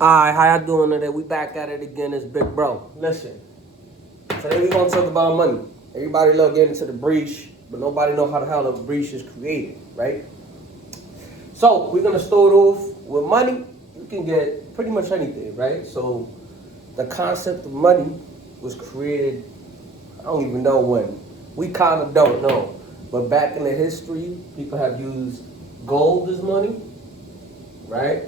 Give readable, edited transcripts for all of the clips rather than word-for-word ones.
Alright, how y'all doing today? We back at it again. It's Big Bro. Listen, today we gonna talk about money. Everybody love getting into the breach, but nobody know how the hell the breach is created, right? So we're gonna start off with money. You can get pretty much anything, right? So the concept of money was created. I don't even know when. We kind of don't know, but back in the history, people have used gold as money, right?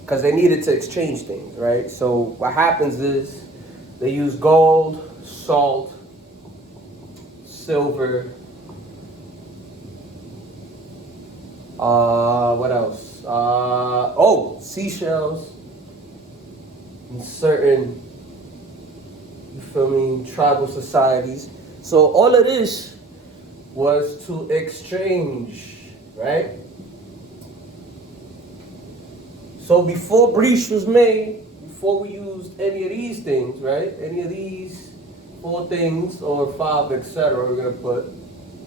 Because they needed to exchange things, right? So what happens is they use gold, salt, silver, what else? Seashells in certain, you feel me, tribal societies. So all of this was to exchange, right? So before breach was made, before we used any of these things, right? Any of these four things or five, etc. We're gonna put,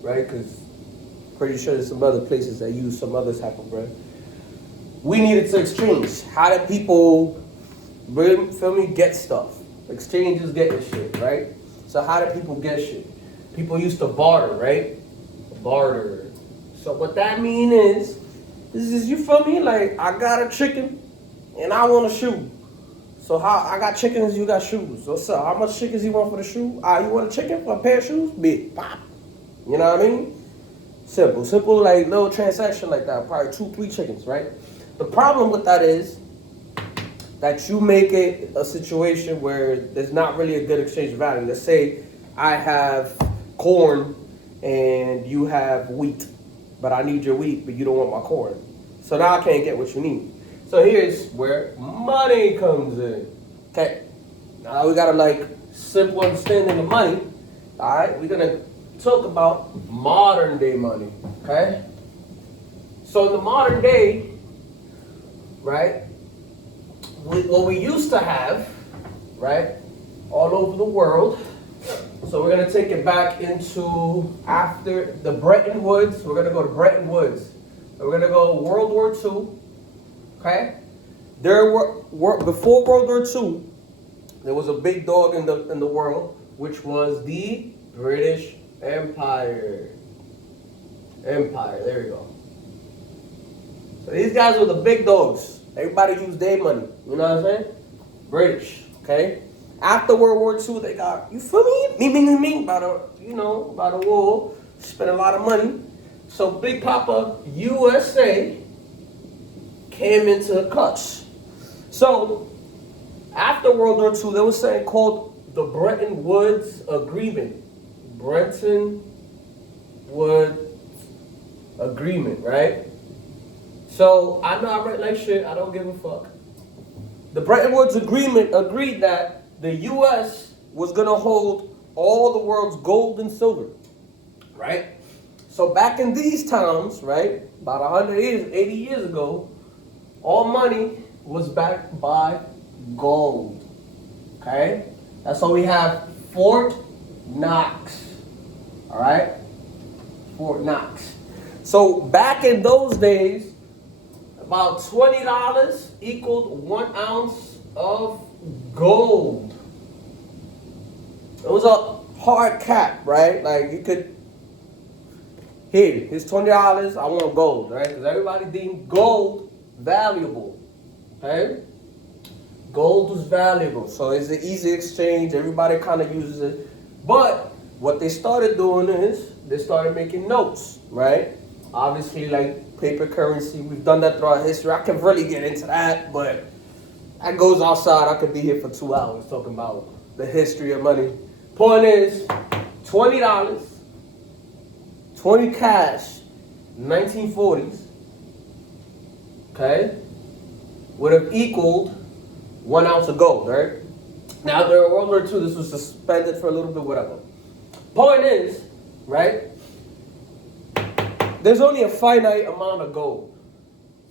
right? Because pretty sure there's some other places that use some other type of bread. We needed to exchange. How did people, feel me, get stuff? Exchange is getting shit, right? So how did people get shit? People used to barter, right? Barter. So what that mean is, this is, you feel me? Like, I got a chicken and I want a shoe. So how I got chickens, you got shoes. What's up? How much chickens you want for the shoe? You want a chicken for a pair of shoes? Big pop. You know what I mean? Simple, like little transaction like that. Probably 2-3 chickens, right? The problem with that is that you make it a situation where there's not really a good exchange of value. Let's say I have corn and you have wheat, but I need your wheat, but you don't want my corn. So now I can't get what you need. So here's where money comes in. Okay, now we got a simple understanding of money. All right, we're gonna talk about modern day money. Okay, so in the modern day, right, what we used to have, right, all over the world. So we're gonna take it back into after the Bretton Woods. We're gonna go to Bretton Woods. We're gonna go World War II. Okay, there were before World War II, there was a big dog in the world, which was the British Empire. Empire. There you go. So these guys were the big dogs. Everybody used their money. You know what I'm saying? British. Okay. After World War II, they got, you feel me? About a war. Spent a lot of money. So Big Papa USA came into the clutch. So after World War II, there was something called the Bretton Woods Agreement. Bretton Woods Agreement, right? So I know I read like shit. I don't give a fuck. The Bretton Woods Agreement agreed that the U.S. was gonna hold all the world's gold and silver, right? So back in these times, right, about 100 years, 80 years ago, all money was backed by gold, okay? That's why we have Fort Knox, all right? Fort Knox. So back in those days, about $20 equaled 1 ounce of gold. It was a hard cap, right? Like you could, here's $20, I want gold, right? Because everybody deemed gold valuable, okay? Gold was valuable, so it's an easy exchange. Everybody kind of uses it. But what they started doing is they started making notes, right? Obviously, like paper currency, we've done that throughout history. I can really get into that, but that goes outside. I could be here for 2 hours talking about the history of money. Point is, $20, 20 cash, 1940s, okay, would have equaled 1 ounce of gold, right? Now, during World War II, this was suspended for a little bit, whatever. Point is, right, there's only a finite amount of gold.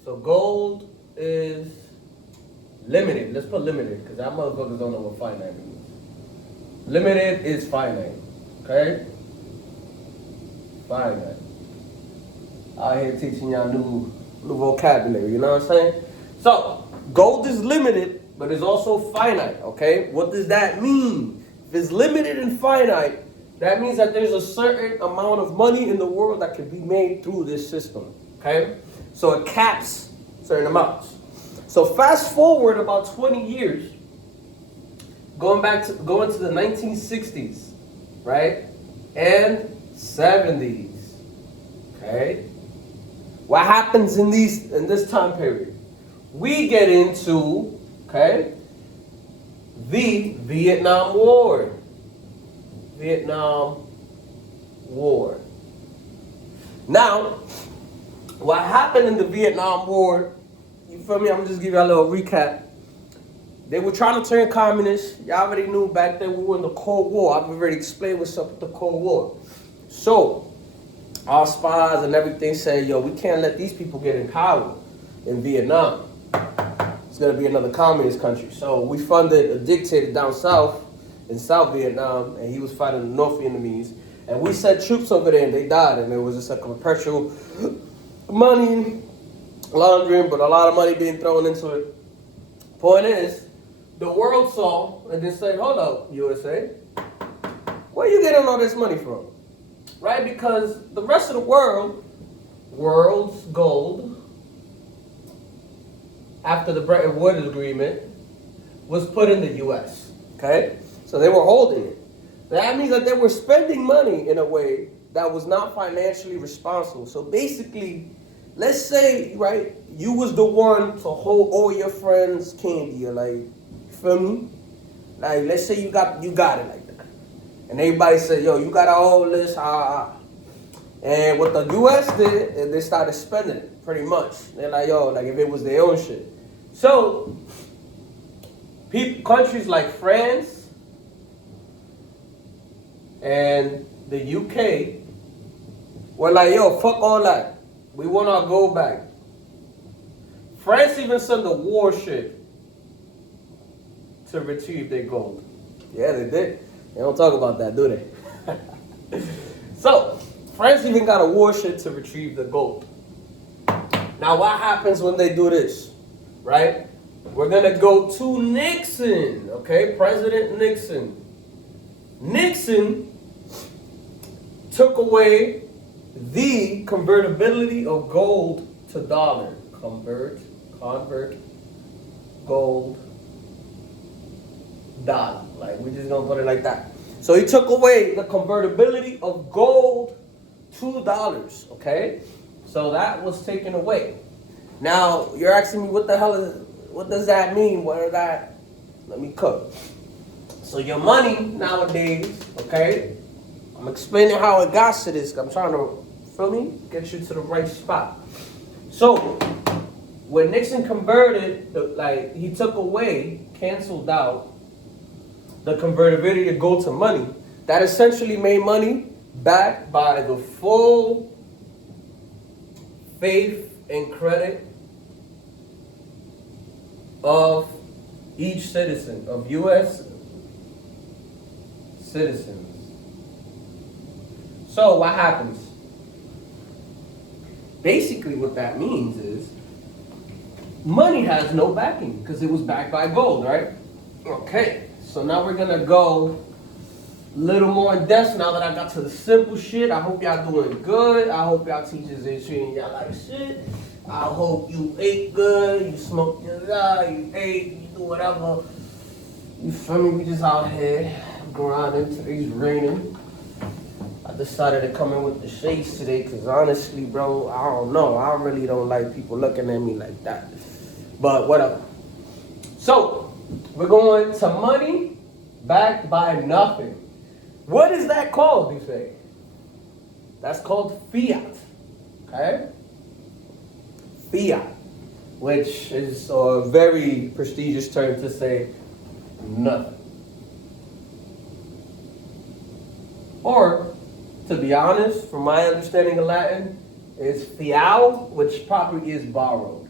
So gold is limited. Let's put limited, because that motherfuckers don't know what finite means. Limited is finite, okay? Finite. Out here teaching y'all new vocabulary, you know what I'm saying? So, Gold is limited, but it's also finite, okay? What does that mean? If it's limited and finite, that means that there's a certain amount of money in the world that can be made through this system, okay? So it caps certain amounts. So fast forward about 20 years, going to the 1960s, right? And 70s, okay? What happens in this time period? We get into, okay, the Vietnam War. Vietnam War. Now, what happened in the Vietnam War, you feel me? I'm gonna just give you a little recap. They were trying to turn communist. Y'all already knew back then we were in the Cold War. I've already explained what's up with the Cold War. So, our spies and everything said, yo, we can't let these people get in power in Vietnam. It's gonna be another communist country. So we funded a dictator down south, in South Vietnam, and he was fighting the North Vietnamese. And we sent troops over there and they died. And it was just like a perpetual money laundering, but a lot of money being thrown into it. Point is, the world saw and they said, hold up, USA, where you getting all this money from? Right? Because the rest of the world's gold, after the Bretton Woods Agreement, was put in the US. Okay? So they were holding it. That means that they were spending money in a way that was not financially responsible. So basically, let's say, right, you was the one to hold all your friends' candy, or like, you feel me? Like, let's say you got it like that. And everybody said, yo, you gotta hold this, And what the US did, is they started spending it, pretty much. They're like, yo, like if it was their own shit. So, countries like France and the UK were like, yo, fuck all that. We want our gold back. France even sent a warship to retrieve their gold. Yeah, they did. They don't talk about that, do they? So, France even got a warship to retrieve the gold. Now, what happens when they do this? Right? We're going to go to Nixon, okay? President Nixon. Nixon took away the convertibility of gold to dollar. Convert gold dollar. Like, we're just going to put it like that. So he took away the convertibility of gold to dollars, okay? So that was taken away. Now, you're asking me, what does that mean? Let me cook. So your money nowadays, okay? I'm explaining how it got to this. I'm trying to, feel me? Get you to the right spot. So, when Nixon converted, he took away, canceled out the convertibility of gold to money. That essentially made money backed by the full faith and credit of each citizen, of U.S. citizens. So what happens? Basically what that means is money has no backing because it was backed by gold, right? Okay, so now we're gonna go a little more in depth now that I got to the simple shit. I hope y'all doing good. I hope y'all teachers ain't treating y'all like shit. I hope you ate good, you smoked your you ate, you do whatever. You feel me? We just out here grinding. Today's raining. I decided to come in with the shades today because honestly, bro, I don't know. I really don't like people looking at me like that. But whatever. So, we're going to money backed by nothing. What is that called, you say? That's called fiat. Okay? Fiat, which is a very prestigious term to say nothing. Or, to be honest, from my understanding of Latin, it's fiao, which probably is borrowed.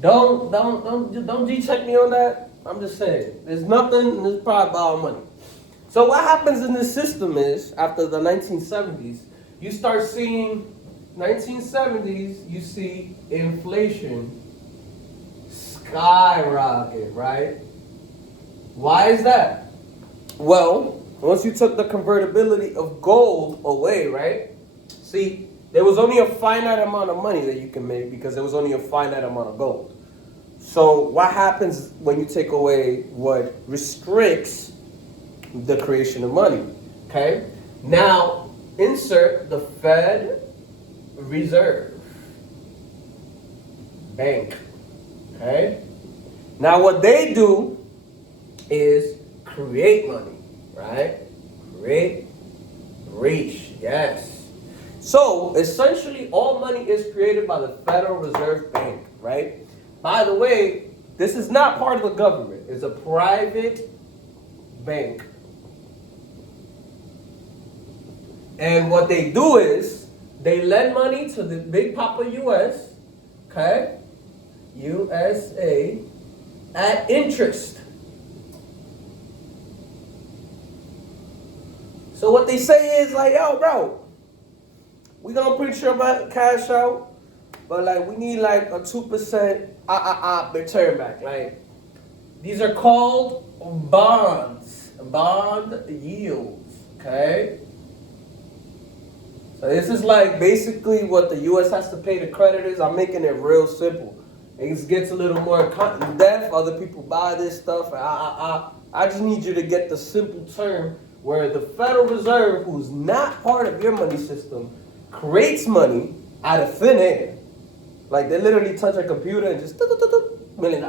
Don't G-check me on that. I'm just saying, there's nothing, there's probably borrowed money. So what happens in this system is, after the 1970s, you start seeing 1970s, you see inflation skyrocket, right? Why is that? Well, once you took the convertibility of gold away, right? See, there was only a finite amount of money that you can make because there was only a finite amount of gold. So what happens when you take away what restricts the creation of money? Okay? Now, insert the Fed Reserve Bank. Okay? Now what they do is create money, right? Create, reach, yes. So essentially all money is created by the Federal Reserve Bank, right? By the way, this is not part of the government. It's a private bank. And what they do is they lend money to the big papa US, okay? USA at interest. So what they say is like, yo, bro, we gonna print your cash out, but like we need like a 2% return back. Like these are called bonds, bond yields. Okay. So this is like basically what the U.S. has to pay the creditors. I'm making it real simple. It gets a little more in depth. Other people buy this stuff. I just need you to get the simple term where the Federal Reserve, who's not part of your money system, creates money out of thin air. Like they literally touch a computer and just $1 million.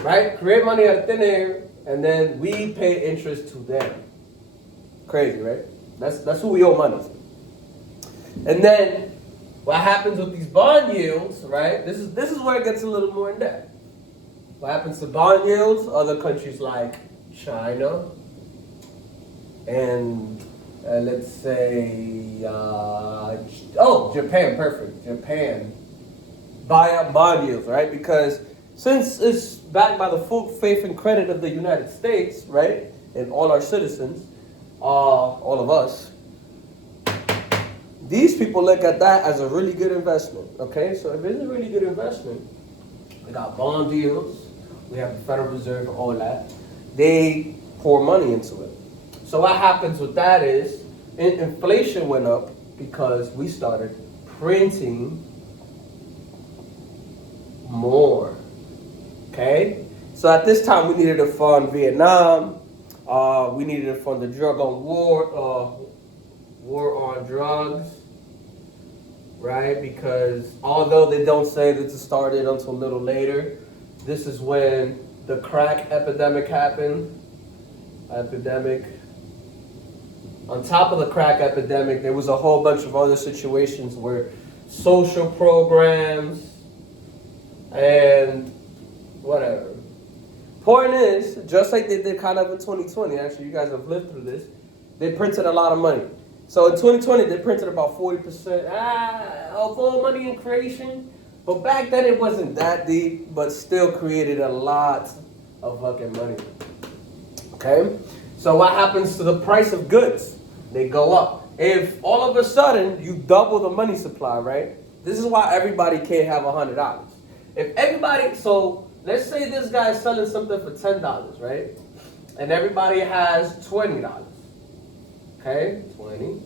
Right? Create money out of thin air, and then we pay interest to them. Crazy, right? That's who we owe money to. And then what happens with these bond yields, right? This is where it gets a little more in depth. What happens to bond yields? Other countries like China and let's say Japan, perfect. Japan buy up bond yields, right? Because since it's backed by the full faith and credit of the United States, right, and all our citizens, all of us, these people look at that as a really good investment, okay? So if it's a really good investment, we got bond deals, we have the Federal Reserve and all that. They pour money into it. So what happens with that is inflation went up because we started printing more, okay? So at this time, we needed to fund Vietnam. We needed to fund the war on drugs, right? Because although they don't say that it started until a little later, this is when the crack epidemic happened. On top of the crack epidemic, there was a whole bunch of other situations where social programs and whatever. Point is, just like they did kind of in 2020, actually you guys have lived through this, they printed a lot of money. So in 2020, they printed about 40% of all money in creation. But back then it wasn't that deep, but still created a lot of fucking money. Okay? So what happens to the price of goods? They go up. If all of a sudden you double the money supply, right? This is why everybody can't have $100. If everybody, so let's say this guy is selling something for $10, right? And everybody has $20. Okay, 20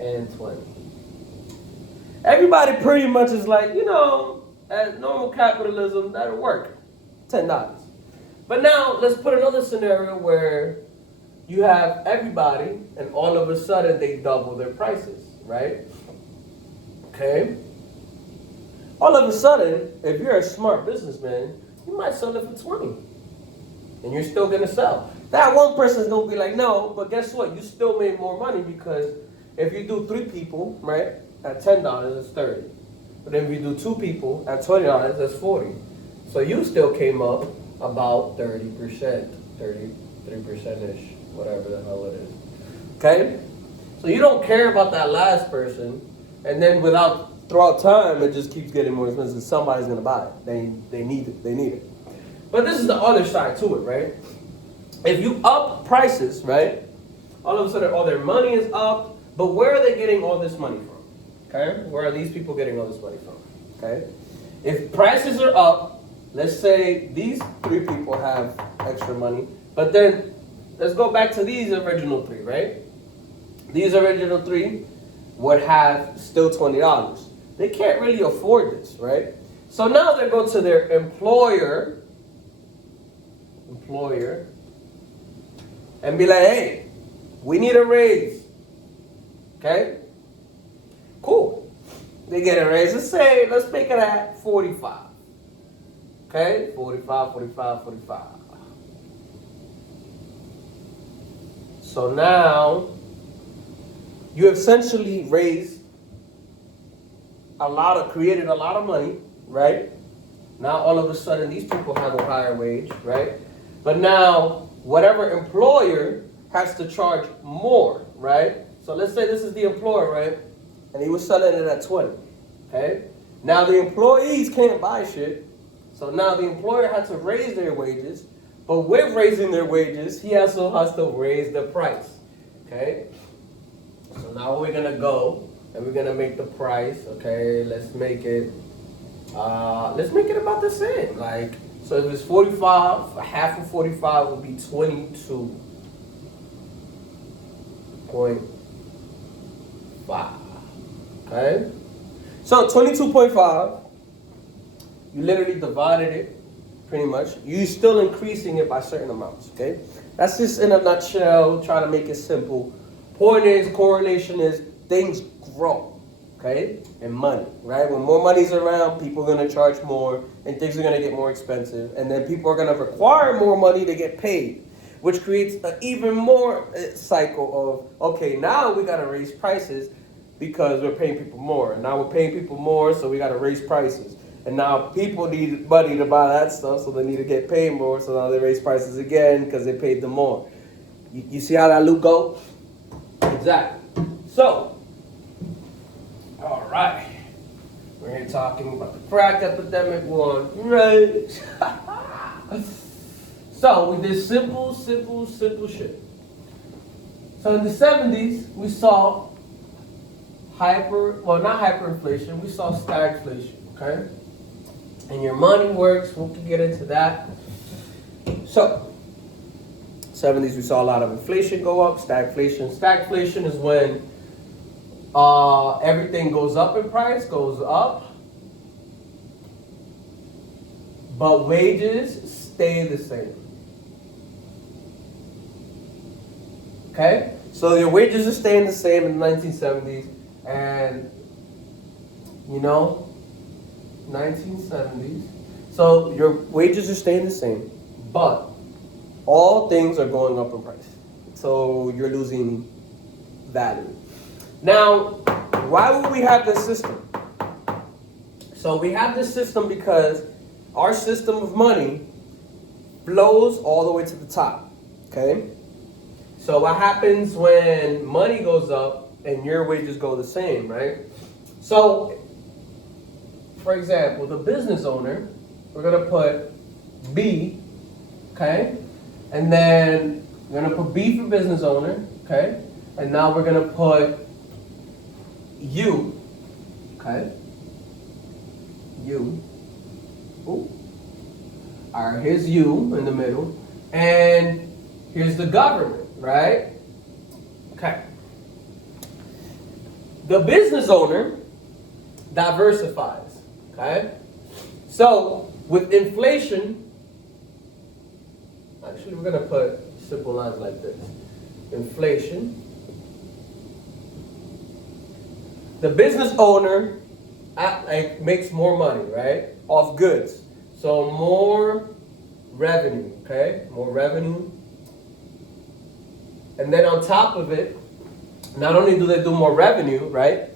and 20. Everybody pretty much is like, at normal capitalism, that'll work. $10. But now, let's put another scenario where you have everybody, and all of a sudden, they double their prices, right? Okay? All of a sudden, if you're a smart businessman, you might sell it for 20. And you're still going to sell. That one person is going to be like, no, but guess what? You still made more money because if you do 3 people, right, at $10, it's 30. But if you do 2 people at $20, that's 40. So you still came up about 30%, 33%-ish, whatever the hell it is. Okay? So you don't care about that last person, and then throughout time, it just keeps getting more expensive. Somebody's going to buy it. They need it. But this is the other side to it, right? If you up prices, right, all of a sudden all their money is up, but where are they getting all this money from? Okay? Where are these people getting all this money from? Okay? If prices are up, let's say these three people have extra money, but then let's go back to these original three, right? These original three would have still $20. They can't really afford this, right? So now they go to their employer, and be like, hey, we need a raise. Okay? Cool. They get a raise. Let's make it at 45. Okay? 45, 45, 45. So now you essentially created a lot of money, right? Now all of a sudden these people have a higher wage, right? But now whatever employer has to charge more, right? So let's say this is the employer, right? And he was selling it at 20, okay? Now the employees can't buy shit. So now the employer had to raise their wages, but with raising their wages, he also has to raise the price, okay? So now we're gonna go and we're gonna make the price, okay? Let's make it about the same. Like, so if it's 45, half of 45 would be 22.5, okay? So 22.5, you literally divided it, pretty much. You're still increasing it by certain amounts, okay? That's just in a nutshell, trying to make it simple. Point is, correlation is, things grow, okay? And money, right? When more money's around, people are gonna charge more, and things are gonna get more expensive, and then people are gonna require more money to get paid, which creates an even more cycle of, okay, now we gotta raise prices because we're paying people more, and now we're paying people more, so we gotta raise prices. And now people need money to buy that stuff, so they need to get paid more, so now they raise prices again because they paid them more. You see how that loop goes? Exactly. So, all right. We're here talking about the crack epidemic one, right? So, we did simple shit. So, in the 70s, we saw not hyperinflation, we saw stagflation, okay? And your money works, we can get into that. So, 70s, we saw a lot of inflation go up, stagflation. Stagflation is when everything goes up in price, goes up, but wages stay the same. Okay? So your wages are staying the same in the 1970s, and 1970s. So your wages are staying the same, but all things are going up in price. So you're losing value. Now, why would we have this system? So we have this system because our system of money flows all the way to the top, okay? So what happens when money goes up and your wages go the same, right? So, for example, the business owner, we're gonna put B, okay? And then we're gonna put B for business owner, okay? And now we're gonna put U, okay? U. Ooh. All right, here's U in the middle. And here's the government, right? Okay. The business owner diversifies, okay? So with inflation, actually we're gonna put simple lines like this. Inflation. The business owner makes more money, right? Off goods. So more revenue, okay? More revenue. And then on top of it, not only do they do more revenue, right?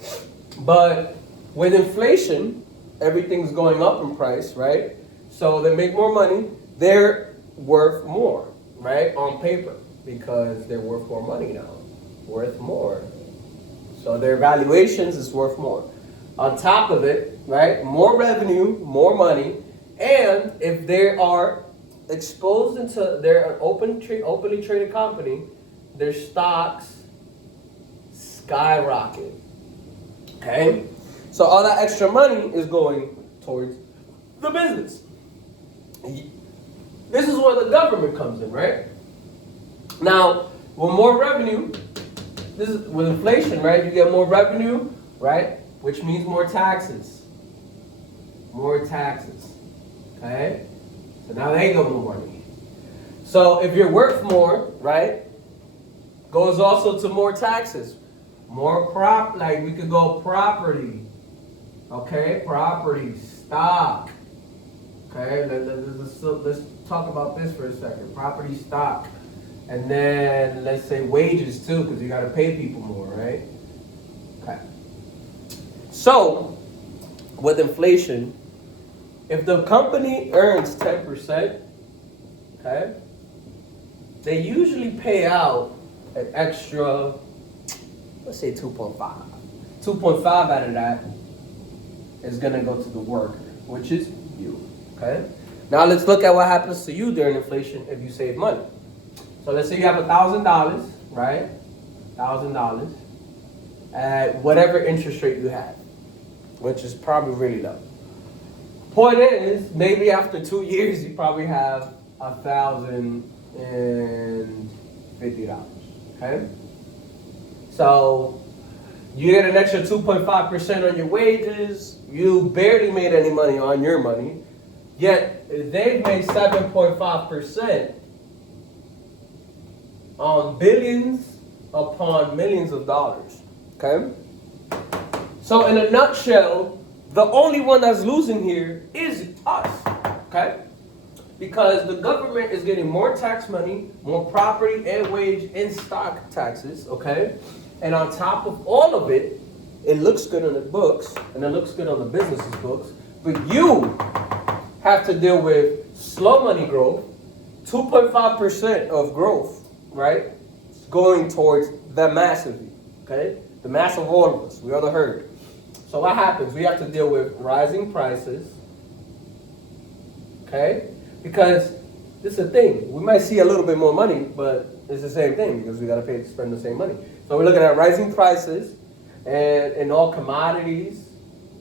But with inflation, everything's going up in price, right? So they make more money. They're worth more, right? On paper, because they're worth more money now. Worth more. So their valuations is worth more. On top of it, right? More revenue, more money. And if they are exposed they're an openly traded company, their stocks skyrocket. Okay? So all that extra money is going towards the business. This is where the government comes in, right? Now, with more revenue, this is with inflation, right? You get more revenue, right? Which means more taxes. More taxes. Okay? So now they got more money. So if you're worth more, right? Goes also to more taxes. More like we could go property. Okay? Property, stock. Okay? Let's talk about this for a second. Property, stock. And then let's say wages too, because you got to pay people more, right? Okay. So, with inflation, if the company earns 10%, okay, they usually pay out an extra, let's say 2.5. 2.5 out of that is going to go to the worker, which is you, okay? Now let's look at what happens to you during inflation if you save money. So let's say you have $1,000, right? $1,000 at whatever interest rate you have, which is probably really low. Point is, maybe after 2 years, you probably have $1,050, okay? So you get an extra 2.5% on your wages. You barely made any money on your money, yet they've made 7.5%. On billions upon millions of dollars, okay? So in a nutshell, the only one that's losing here is us, okay? Because the government is getting more tax money, more property and wage and stock taxes, okay? And on top of all of it, it looks good on the books and it looks good on the business's books, but you have to deal with slow money growth, 2.5% of growth, right? It's going towards the mass of you, okay? The mass of all of us. We are the herd. So what happens? We have to deal with rising prices, okay? Because this is the thing. We might see a little bit more money, but it's the same thing because we got to pay to spend the same money. So we're looking at rising prices and in all commodities,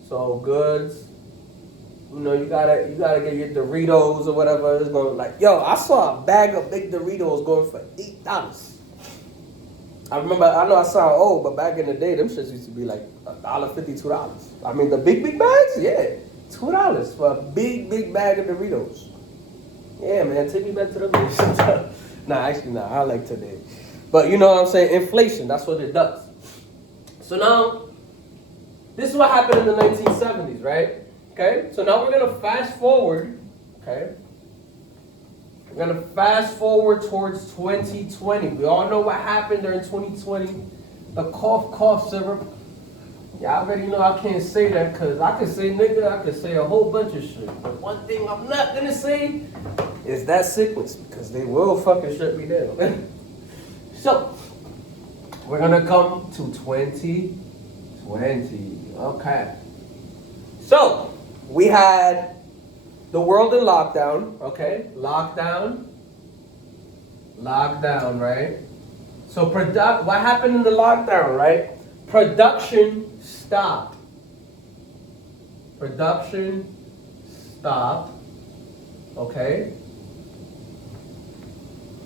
so goods. You know, you gotta get your Doritos or whatever. It's going like, yo, I saw a bag of big Doritos going for $8. I know I sound old, but back in the day, them shits used to be like $1.50, $2. I mean, the big bags, yeah, $2 for a big bag of Doritos. Yeah, man, take me back to the days. Nah, I like today. But you know what I'm saying? Inflation, that's what it does. So now, this is what happened in the 1970s, right? Okay, so now we're going to fast forward, okay? We're going to fast forward towards 2020. We all know what happened during 2020. The cough syrup. Yeah, I already know I can't say that because I can say nigga, I can say a whole bunch of shit. But one thing I'm not going to say is that sickness because they will fucking shut me down. So, we're going to come to 2020. Okay. So, we had the world in lockdown, okay? Lockdown, right? So what happened in the lockdown, right? Production stopped. Okay?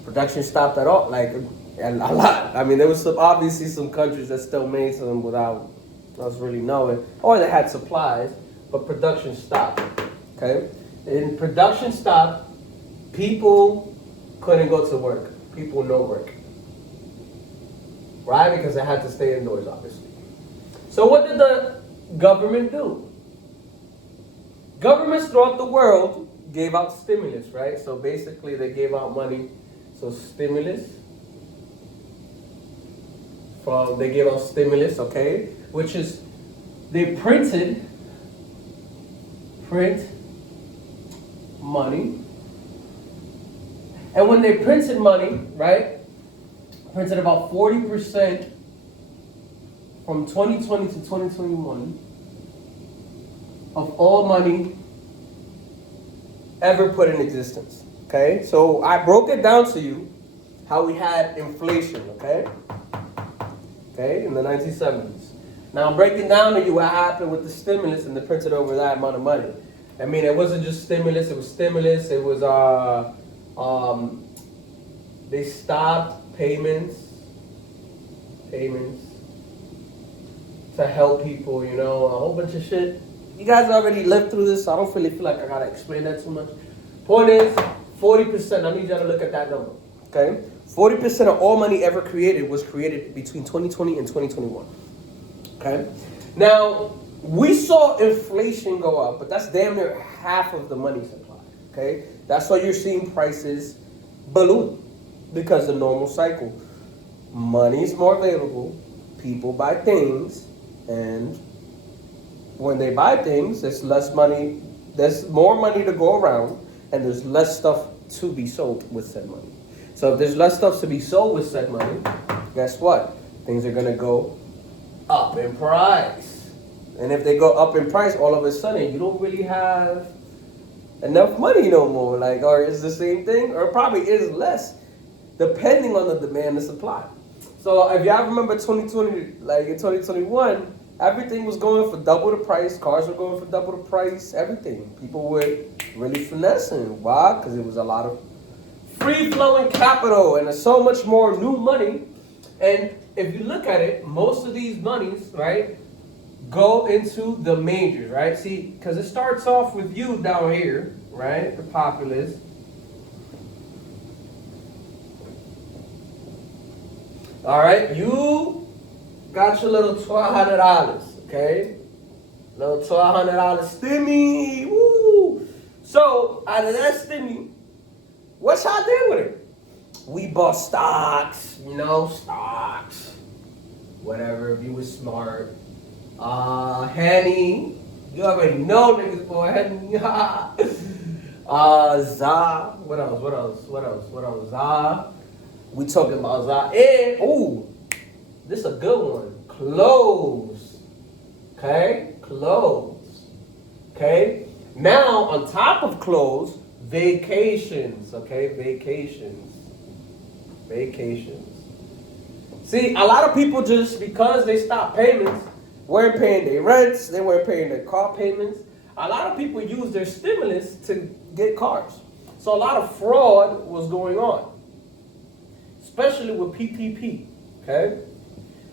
Production stopped at all, like a lot. I mean, there was obviously some countries that still made some without us really knowing, or they had supplies. But production stopped, okay? And production stopped, people couldn't go to work. People no work. Right? Because they had to stay indoors, obviously. So what did the government do? Governments throughout the world gave out stimulus, right? So basically they gave out money. So stimulus. They gave out stimulus, okay? Which is, they print money. And when they printed money, right, printed about 40% from 2020 to 2021 of all money ever put in existence, okay? So I broke it down to you how we had inflation, okay? Okay, in the 1970s. Now I'm breaking down to you what happened with the stimulus and they printed over that amount of money. I mean, it wasn't just stimulus. It was stimulus. It was they stopped payments to help people. You know, a whole bunch of shit. You guys already lived through this, so I don't really feel like I gotta explain that too much. Point is, 40%. I need y'all to look at that number. Okay, 40% of all money ever created was created between 2020 and 2021. Okay, now we saw inflation go up, but that's damn near half of the money supply. Okay, that's why you're seeing prices balloon, because the normal cycle, money's more available, people buy things, and when they buy things, there's less money, there's more money to go around, and there's less stuff to be sold with said money. So if there's less stuff to be sold with said money, guess what? Things are gonna go up in price. And if they go up in price, all of a sudden, you don't really have enough money no more. Like, or it's the same thing, or it probably is less, depending on the demand and supply. So if y'all remember 2020, like in 2021, everything was going for double the price. Cars were going for double the price. Everything. People were really finessing. Why? Because it was a lot of free-flowing capital and there's so much more new money. And if you look at it, most of these monies, right, go into the majors, right? See, because it starts off with you down here, right, the populace. All right, you got your little $1,200, okay? Little $1,200 stimmy, woo! So, out of that stimmy, what y'all did with it? We bought stocks, you know, whatever, if you was smart. Henny, you already know niggas boy, Henny. Za, what else? Za. We talking about Za. And, ooh, this is a good one. Clothes. Okay? Clothes. Okay? Now, on top of clothes, vacations. Okay? Vacations. See, a lot of people just, because they stopped payments, weren't paying their rents, they weren't paying their car payments. A lot of people use their stimulus to get cars. So a lot of fraud was going on, especially with PPP, okay?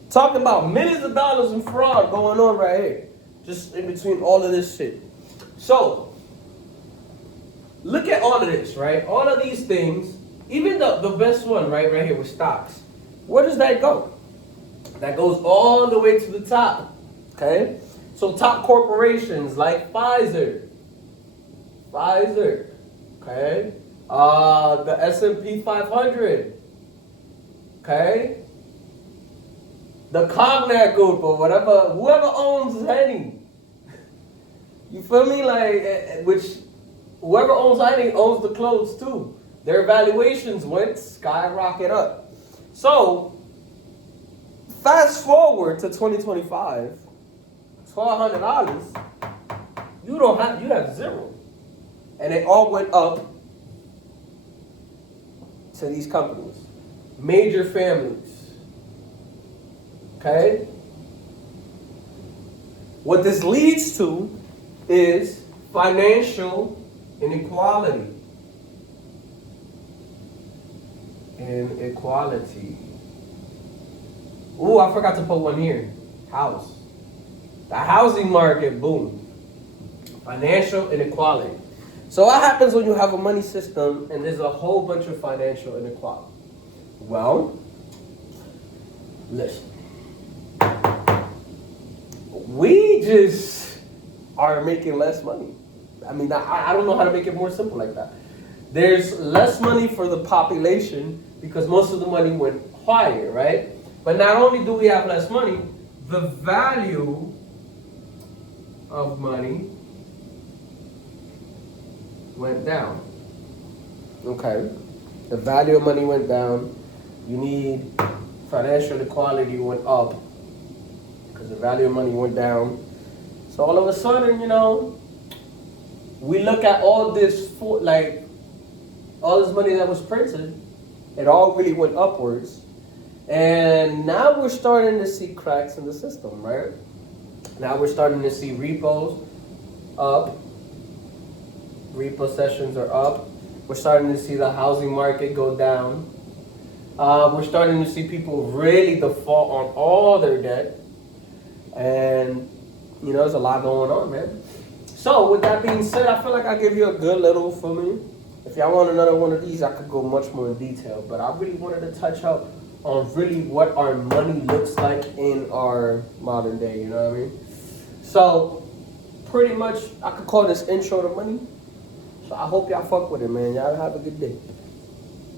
Talking about millions of dollars in fraud going on right here, just in between all of this shit. So, look at all of this, right? All of these things, even the best one, right here with stocks. Where does that go? That goes all the way to the top, okay? So top corporations like Pfizer, okay? The S&P 500, okay? The Cognac Group or whatever, whoever owns Henny. You feel me? Like, which, whoever owns Henny owns the clothes too. Their valuations went skyrocket up. So, fast forward to 2025, $1,200, you have zero. And it all went up to these companies. Major families. Okay? What this leads to is financial inequality. Inequality. Ooh, I forgot to put one here. House. The housing market, boom. Financial inequality. So what happens when you have a money system and there's a whole bunch of financial inequality? Well, listen. We just are making less money. I mean, I don't know how to make it more simple like that. There's less money for the population because most of the money went higher, right? But not only do we have less money, the value of money went down. Okay. The value of money went down. You need financial equality went up because the value of money went down. So all of a sudden, you know, we look at all this, all this money that was printed, it all really went upwards. And now we're starting to see cracks in the system, right? Now we're starting to see repos up, Repossessions are up. We're starting to see the housing market go down. We're starting to see people really default on all their debt. And, you know, there's a lot going on, man. So, with that being said, I feel like I give you a good little, for me. If y'all want another one of these, I could go much more in detail. But I really wanted to touch up on really what our money looks like in our modern day, you know what I mean? So, pretty much, I could call this intro to money. So, I hope y'all fuck with it, man. Y'all have a good day.